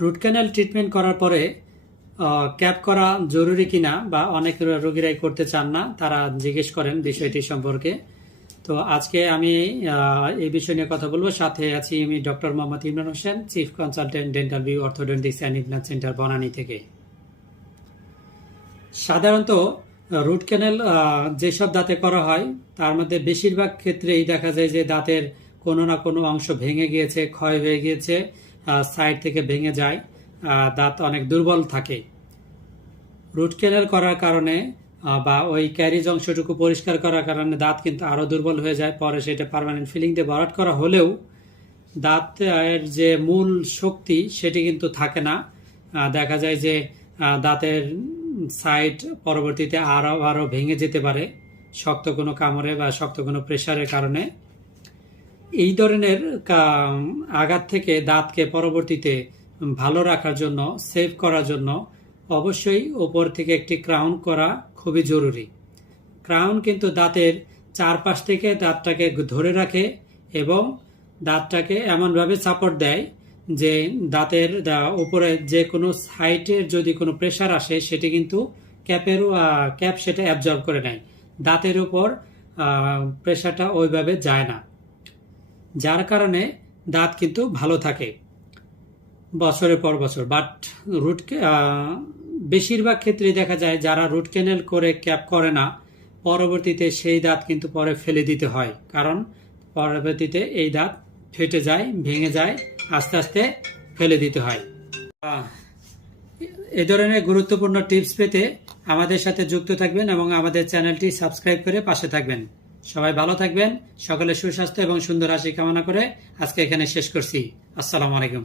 Root canal treatment করার পরে cap করা জরুরি কিনা বা অনেক রোগীরাই করতে চান না, তারা জিজ্ঞেস করেন বিষয়টি সম্পর্কে। তো আজকে আমি এই বিষয় নিয়ে কথা বলব। সাথে আছি আমি doctor Mohammad Imran Hossain, chief consultant dental view orthodontics and implant centre Banani থেকে। সাধারণত রুট ক্যানেল যেসব দাঁতে করা হয়, তার মধ্যে বেশিরভাগ ক্ষেত্রেই দেখা যায় যে দাঁতের কোনো না কোনো অংশ ভেঙে গিয়েছে, ক্ষয় হয়ে গিয়েছে সাইড থেকে ভেঙে যায় দাঁত অনেক দুর্বল থাকে। রুট ক্যানেল করার কারণে বা ওই ক্যারিজ অংশটুকু পরিষ্কার করার কারণে দাঁত কিন্তু আরও দুর্বল হয়ে যায়। পরে সেটা পার্মানেন্ট ফিলিং দিয়ে ভরাট করা হলেও দাঁতের যে মূল শক্তি সেটি কিন্তু থাকে না। দেখা যায় যে দাঁতের সাইড পরবর্তীতে আরও আরও ভেঙে যেতে পারে, শক্ত কোনো কামড়ে বা শক্ত কোনো প্রেশারের কারণে। এই ধরনের আঘাত থেকে দাঁতকে পরবর্তীতে ভালো রাখার জন্য, সেভ করার জন্য অবশ্যই ওপর থেকে একটি ক্রাউন করা খুবই জরুরি। ক্রাউন কিন্তু দাঁতের চারপাশ থেকে দাঁতটাকে ধরে রাখে এবং দাঁতটাকে এমনভাবে সাপোর্ট দেয় যে দাঁতের উপরে যে কোনো সাইটের যদি কোনো প্রেশার আসে, সেটি কিন্তু ক্যাপের ক্যাপ সেটা অ্যাবজর্ব করে নেয়। দাঁতের উপর প্রেশারটা ওইভাবে যায় না। যার কারণে দাঁত কিন্তু ভালো থাকে বছরের পর বছর। বাট রুট বেশিরভাগ ক্ষেত্রে দেখা যায় যারা রুট ক্যানেল করে ক্যাপ করে না, পরবর্তীতে সেই দাঁত কিন্তু পরে ফেলে দিতে হয়। কারণ পরবর্তীতে এই দাঁত ফেটে যায়, ভেঙে যায়, আস্তে আস্তে ফেলে দিতে হয়। এ ধরনের গুরুত্বপূর্ণ টিপস পেতে আমাদের সাথে যুক্ত থাকবেন এবং আমাদের চ্যানেলটি সাবস্ক্রাইব করে পাশে থাকবেন। সবাই ভালো থাকবেন, সকলে সুস্বাস্থ্য এবং সুন্দর হাসি কামনা করে আজকে এখানে শেষ করছি। আসসালামু আলাইকুম।